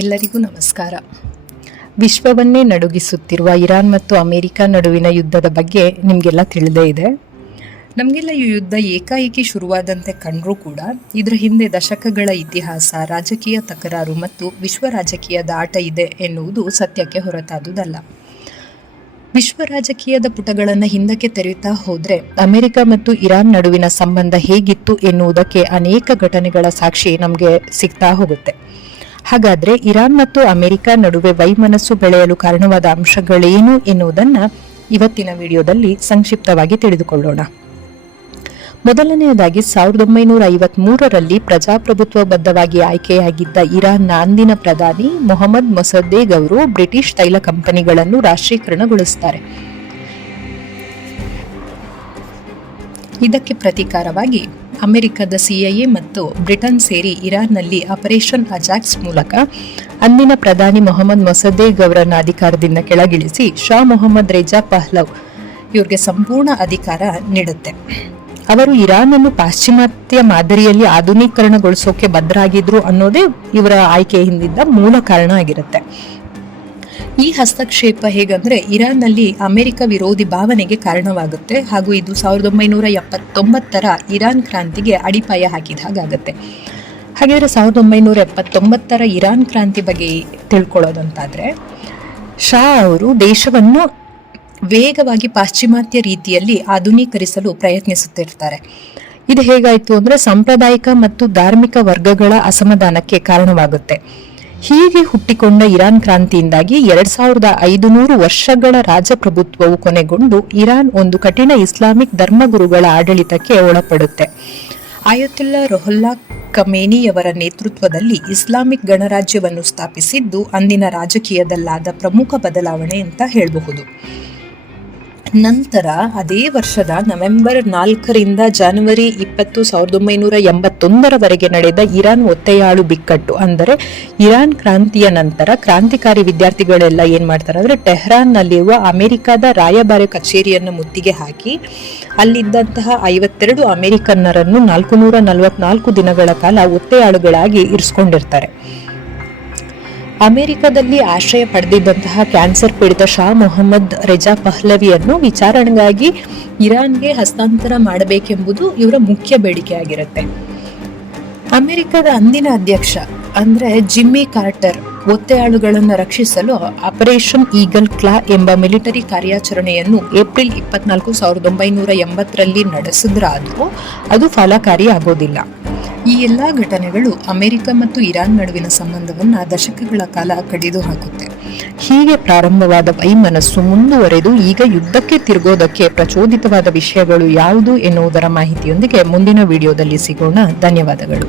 ಎಲ್ಲರಿಗೂ ನಮಸ್ಕಾರ. ವಿಶ್ವವನ್ನೇ ನಡುಗಿಸುತ್ತಿರುವ ಇರಾನ್ ಮತ್ತು ಅಮೆರಿಕ ನಡುವಿನ ಯುದ್ಧದ ಬಗ್ಗೆ ನಿಮಗೆಲ್ಲ ತಿಳಿದೇ ಇದೆ. ನಮಗೆಲ್ಲ ಈ ಯುದ್ಧ ಏಕಾಏಕಿ ಶುರುವಾದಂತೆ ಕಂಡರೂ ಕೂಡ ಇದರ ಹಿಂದೆ ದಶಕಗಳ ಇತಿಹಾಸ, ರಾಜಕೀಯ ತಕರಾರು ಮತ್ತು ವಿಶ್ವ ರಾಜಕೀಯದ ಆಟ ಇದೆ ಎನ್ನುವುದು ಸತ್ಯಕ್ಕೆ ಹೊರತಾದುದಲ್ಲ. ವಿಶ್ವ ರಾಜಕೀಯದ ಪುಟಗಳನ್ನು ಹಿಂದಕ್ಕೆ ತೆರೆಯುತ್ತಾ ಹೋದರೆ ಅಮೆರಿಕ ಮತ್ತು ಇರಾನ್ ನಡುವಿನ ಸಂಬಂಧ ಹೇಗಿತ್ತು ಎನ್ನುವುದಕ್ಕೆ ಅನೇಕ ಘಟನೆಗಳ ಸಾಕ್ಷಿ ನಮಗೆ ಸಿಗ್ತಾ ಹೋಗುತ್ತೆ. ಹಾಗಾದ್ರೆ ಇರಾನ್ ಮತ್ತು ಅಮೆರಿಕ ನಡುವೆ ವೈಮನಸ್ಸು ಬೆಳೆಯಲು ಕಾರಣವಾದ ಅಂಶಗಳೇನು ಎನ್ನುವುದನ್ನು ಇವತ್ತಿನ ವಿಡಿಯೋದಲ್ಲಿ ಸಂಕ್ಷಿಪ್ತವಾಗಿ ತಿಳಿದುಕೊಳ್ಳೋಣ. ಮೊದಲನೆಯದಾಗಿ 1953ರಲ್ಲಿ ಪ್ರಜಾಪ್ರಭುತ್ವಬದ್ಧವಾಗಿ ಆಯ್ಕೆಯಾಗಿದ್ದ ಇರಾನ್ನ ಅಂದಿನ ಪ್ರಧಾನಿ ಮೊಹಮ್ಮದ್ ಮೊಸದ್ದೇಗ್ ಅವರು ಬ್ರಿಟಿಷ್ ತೈಲ ಕಂಪನಿಗಳನ್ನು ರಾಷ್ಟ್ರೀಕರಣಗೊಳಿಸುತ್ತಾರೆ. ಇದಕ್ಕೆ ಪ್ರತೀಕಾರವಾಗಿ ಅಮೆರಿಕದ ಸಿಐಎ ಮತ್ತು ಬ್ರಿಟನ್ ಸೇರಿ ಇರಾನ್ನಲ್ಲಿ ಆಪರೇಷನ್ ಅಜಾಕ್ಸ್ ಮೂಲಕ ಅಂದಿನ ಪ್ರಧಾನಿ ಮೊಹಮ್ಮದ್ ಮೊಸದ್ದೇಗ್ ಅವರನ್ನು ಅಧಿಕಾರದಿಂದ ಕೆಳಗಿಳಿಸಿ ಶಾ ಮೊಹಮ್ಮದ್ ರೇಜಾ ಪಹ್ಲವ್ ಇವರಿಗೆ ಸಂಪೂರ್ಣ ಅಧಿಕಾರ ನೀಡುತ್ತೆ. ಅವರು ಇರಾನ್ ಅನ್ನು ಪಾಶ್ಚಿಮಾತ್ಯ ಮಾದರಿಯಲ್ಲಿ ಆಧುನೀಕರಣಗೊಳಿಸೋಕೆ ಬದ್ಧರಾಗಿದ್ರು ಅನ್ನೋದೇ ಇವರ ಆಯ್ಕೆ ಹಿಂದಿದ್ದ ಮೂಲ ಕಾರಣ ಆಗಿರುತ್ತೆ. ಈ ಹಸ್ತಕ್ಷೇಪ ಹೇಗಂದ್ರೆ ಇರಾನ್ನಲ್ಲಿ ಅಮೆರಿಕ ವಿರೋಧಿ ಭಾವನೆಗೆ ಕಾರಣವಾಗುತ್ತೆ ಹಾಗೂ ಇದು 1979ರ ಇರಾನ್ ಕ್ರಾಂತಿಗೆ ಅಡಿಪಾಯ ಹಾಕಿದ ಹಾಗಾಗುತ್ತೆ. ಹಾಗಾದರೆ 1979ರ ಇರಾನ್ ಕ್ರಾಂತಿ ಬಗ್ಗೆ ತಿಳ್ಕೊಳ್ಳೋದಂತಾದ್ರೆ, ಶಾ ಅವರು ದೇಶವನ್ನು ವೇಗವಾಗಿ ಪಾಶ್ಚಿಮಾತ್ಯ ರೀತಿಯಲ್ಲಿ ಆಧುನೀಕರಿಸಲು ಪ್ರಯತ್ನಿಸುತ್ತಿರ್ತಾರೆ. ಇದು ಹೇಗಾಯಿತು ಅಂದ್ರೆ ಸಾಂಪ್ರದಾಯಿಕ ಮತ್ತು ಧಾರ್ಮಿಕ ವರ್ಗಗಳ ಅಸಮಾಧಾನಕ್ಕೆ ಕಾರಣವಾಗುತ್ತೆ. ಹೀಗೆ ಹುಟ್ಟಿಕೊಂಡ ಇರಾನ್ ಕ್ರಾಂತಿಯಿಂದಾಗಿ 2500 ವರ್ಷಗಳ ರಾಜಪ್ರಭುತ್ವವು ಕೊನೆಗೊಂಡು ಇರಾನ್ ಒಂದು ಕಠಿಣ ಇಸ್ಲಾಮಿಕ್ ಧರ್ಮಗುರುಗಳ ಆಡಳಿತಕ್ಕೆ ಒಳಪಡುತ್ತೆ. ಆಯತುಲ್ಲಾ ರುಹುಲ್ಲಾ ಖಮೇನಿಯವರ ನೇತೃತ್ವದಲ್ಲಿ ಇಸ್ಲಾಮಿಕ್ ಗಣರಾಜ್ಯವನ್ನು ಸ್ಥಾಪಿಸಿದ್ದು ಅಂದಿನ ರಾಜಕೀಯದಲ್ಲಾದ ಪ್ರಮುಖ ಬದಲಾವಣೆ ಅಂತ ಹೇಳಬಹುದು. ನಂತರ ಅದೇ ವರ್ಷದ ನವೆಂಬರ್ 4ರಿಂದ ಜನವರಿ 20, 1981ರವರೆಗೆ ನಡೆದ ಇರಾನ್ ಒತ್ತೆಯಾಳು ಬಿಕ್ಕಟ್ಟು, ಅಂದರೆ ಇರಾನ್ ಕ್ರಾಂತಿಯ ನಂತರ ಕ್ರಾಂತಿಕಾರಿ ವಿದ್ಯಾರ್ಥಿಗಳೆಲ್ಲ ಏನ್ ಮಾಡ್ತಾರೆ ಅಂದ್ರೆ ಟೆಹರಾನ್ನಲ್ಲಿರುವ ಅಮೆರಿಕದ ರಾಯಭಾರ ಕಚೇರಿಯನ್ನು ಮುತ್ತಿಗೆ ಹಾಕಿ ಅಲ್ಲಿದ್ದಂತಹ 52 ಅಮೆರಿಕನ್ನರನ್ನು 444 ದಿನಗಳ ಕಾಲ ಒತ್ತೆಯಾಳುಗಳಾಗಿ ಇರಿಸಿಕೊಂಡಿರ್ತಾರೆ. ಅಮೆರಿಕದಲ್ಲಿ ಆಶ್ರಯ ಪಡೆದಿದ್ದಂತಹ ಕ್ಯಾನ್ಸರ್ ಪೀಡಿತ ಶಾ ಮೊಹಮ್ಮದ್ ರೇಜಾ ಪಹ್ಲವಿಯನ್ನು ವಿಚಾರಣೆಗಾಗಿ ಇರಾನ್ಗೆ ಹಸ್ತಾಂತರ ಮಾಡಬೇಕೆಂಬುದು ಇವರ ಮುಖ್ಯ ಬೇಡಿಕೆಯಾಗಿರುತ್ತೆ. ಅಮೆರಿಕದ ಅಂದಿನ ಅಧ್ಯಕ್ಷ ಅಂದ್ರೆ ಜಿಮ್ಮಿ ಕಾರ್ಟರ್ ಒತ್ತೆಯಾಳುಗಳನ್ನು ರಕ್ಷಿಸಲು ಆಪರೇಷನ್ ಈಗಲ್ ಕ್ಲಾ ಎಂಬ ಮಿಲಿಟರಿ ಕಾರ್ಯಾಚರಣೆಯನ್ನು ಏಪ್ರಿಲ್ 24, 1980ರಲ್ಲಿ ನಡೆಸಿದ್ರಾದರೂ ಅದು ಫಲಕಾರಿ ಆಗೋದಿಲ್ಲ. ಈ ಎಲ್ಲಾ ಘಟನೆಗಳು ಅಮೆರಿಕ ಮತ್ತು ಇರಾನ್ ನಡುವಿನ ಸಂಬಂಧವನ್ನು ದಶಕಗಳ ಕಾಲ ಕಡಿದು ಹಾಕುತ್ತೆ. ಹೀಗೆ ಪ್ರಾರಂಭವಾದ ವೈಮನಸ್ಸು ಮುಂದುವರೆದು ಈಗ ಯುದ್ಧಕ್ಕೆ ತಿರುಗೋದಕ್ಕೆ ಪ್ರಚೋದಿತವಾದ ವಿಷಯಗಳು ಯಾವುದು ಎನ್ನುವುದರ ಮಾಹಿತಿಯೊಂದಿಗೆ ಮುಂದಿನ ವಿಡಿಯೋದಲ್ಲಿ ಸಿಗೋಣ. ಧನ್ಯವಾದಗಳು.